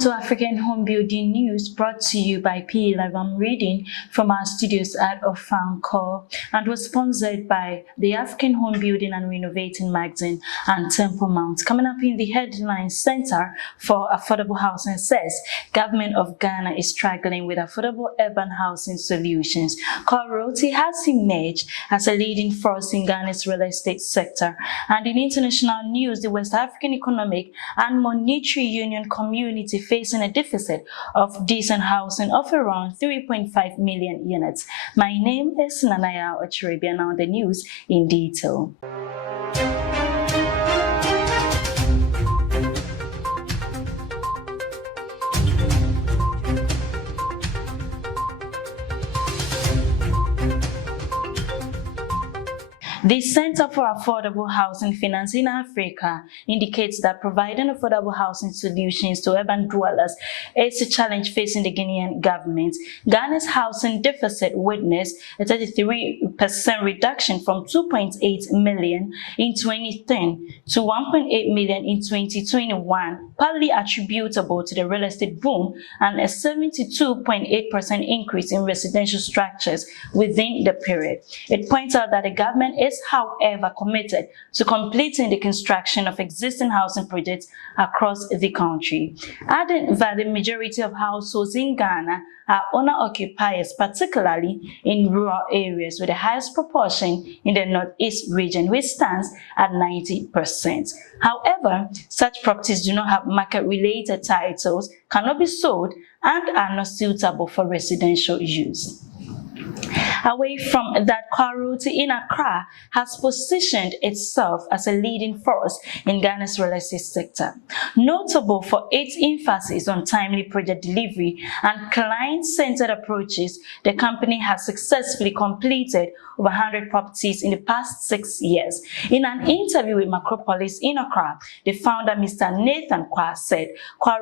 to African Home Building News, brought to you by P11. I'm reading from our studios at Ofankor and was sponsored by the African Home Building and Renovating Magazine and Temple Mount. Coming up in the headline, Center for Affordable Housing says Government of Ghana is struggling with affordable urban housing solutions. Realty has emerged as a leading force in Ghana's real estate sector. And in international news, the West African Economic and Monetary Union community facing a deficit of decent housing of around 3.5 million units. My name is Nanaya Ochiribia. Now the news in detail. The Center for Affordable Housing Finance in Africa indicates that providing affordable housing solutions to urban dwellers is a challenge facing the Guinean government. Ghana's housing deficit witnessed a 33% reduction from 2.8 million in 2010 to 1.8 million in 2021, partly attributable to the real estate boom and a 72.8% increase in residential structures within the period. It points out that the government is, however, committed to completing the construction of existing housing projects across the country, adding that the majority of households in Ghana are owner-occupiers, particularly in rural areas, with the highest proportion in the Northeast region, which stands at 90%. However, such properties do not have market-related titles, cannot be sold, and are not suitable for residential use. Away from that, Realty in Accra has positioned itself as a leading force in Ghana's real estate sector. Notable for its emphasis on timely project delivery and client-centered approaches, the company has successfully completed over 100 properties in the past 6 years. In an interview with Macropolis in Accra, the founder, Mr. Nathan Kwa, said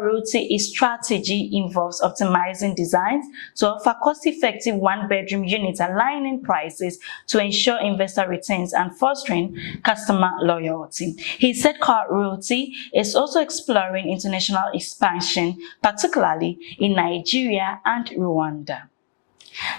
Realty's strategy involves optimizing designs to offer cost-effective one-bedroom units, aligning prices to ensure investor returns, and fostering customer loyalty. He said Realty is also exploring international expansion, particularly in Nigeria and Rwanda.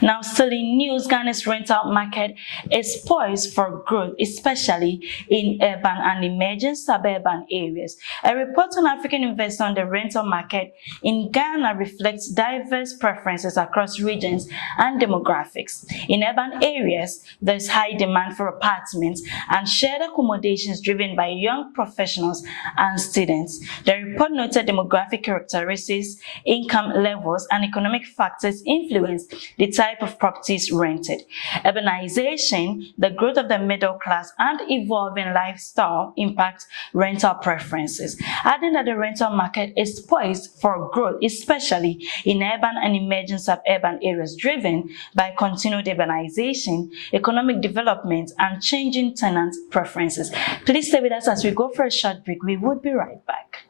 Now, still in news, Ghana's rental market is poised for growth, especially in urban and emerging suburban areas. A report on African investors on the rental market in Ghana reflects diverse preferences across regions and demographics. In urban areas, there's high demand for apartments and shared accommodations driven by young professionals and students. The report noted demographic characteristics, income levels, and economic factors influence the type of properties rented. Urbanization, the growth of the middle class, and evolving lifestyle impact rental preferences, adding that the rental market is poised for growth, especially in urban and emerging suburban areas, driven by continued urbanization, economic development, and changing tenant preferences. Please stay with us as we go for a short break. We would be right back.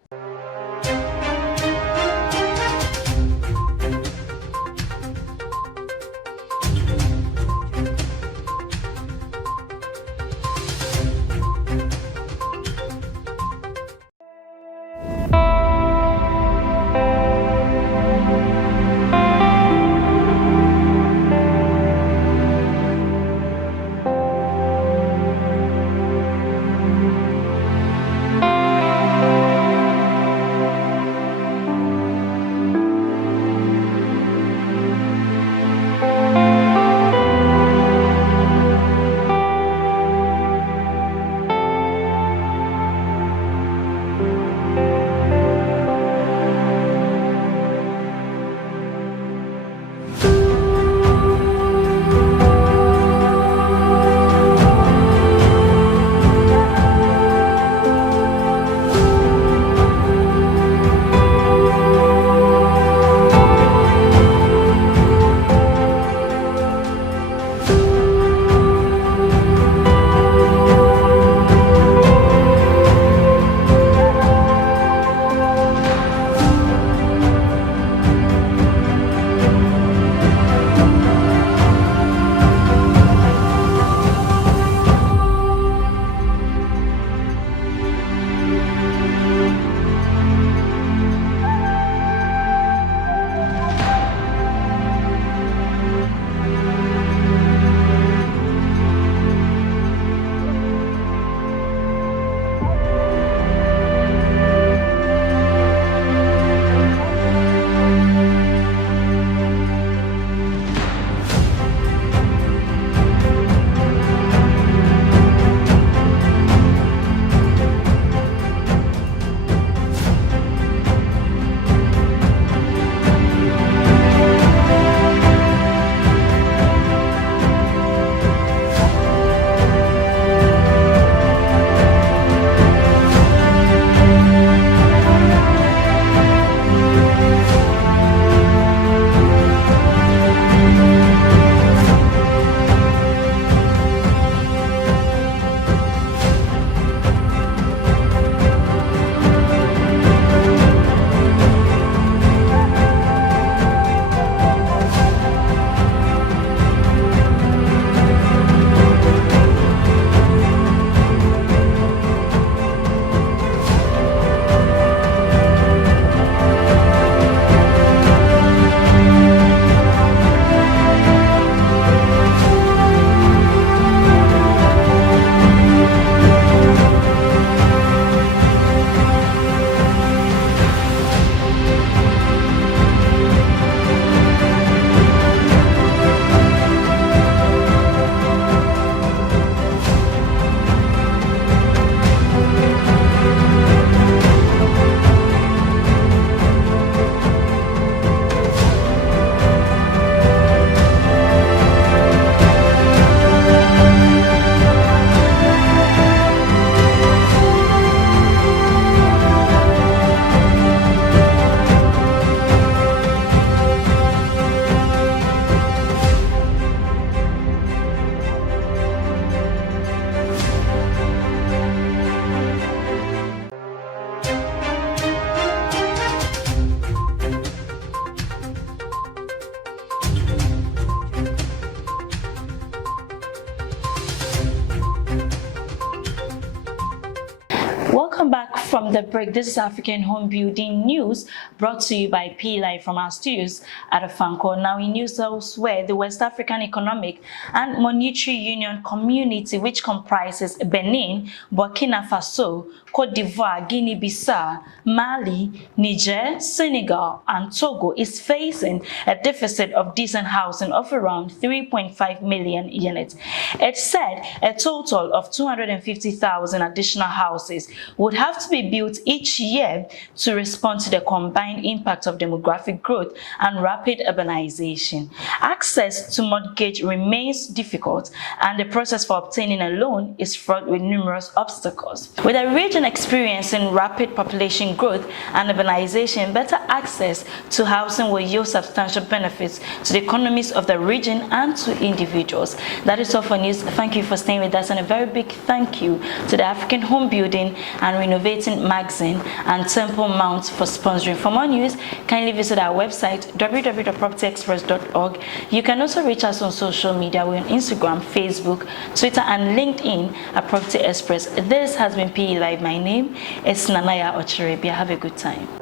From the break, this is African Home Building News, brought to you by P Live from our studios at Afanko. Now in news elsewhere, the West African Economic and Monetary Union Community, which comprises Benin, Burkina Faso, Cote d'Ivoire, Guinea-Bissau, Mali, Niger, Senegal, and Togo, is facing a deficit of decent housing of around 3.5 million units. It said a total of 250,000 additional houses would have to be built each year to respond to the combined impact of demographic growth and rapid urbanization. Access to mortgage remains difficult, and the process for obtaining a loan is fraught with numerous obstacles. With a region experiencing rapid population growth and urbanization, better access to housing will yield substantial benefits to the economies of the region and to individuals. That is all for news. Thank you for staying with us, and a very big thank you to the African Home Building and Renovating Magazine and Temple Mount for sponsoring. For more news, kindly visit our website www.propertyexpress.org. You can also reach us on social media. We're on Instagram, Facebook, Twitter, and LinkedIn at Property Express. This has been PE Live. My name is Nanaya Ocherebia. Have a good time.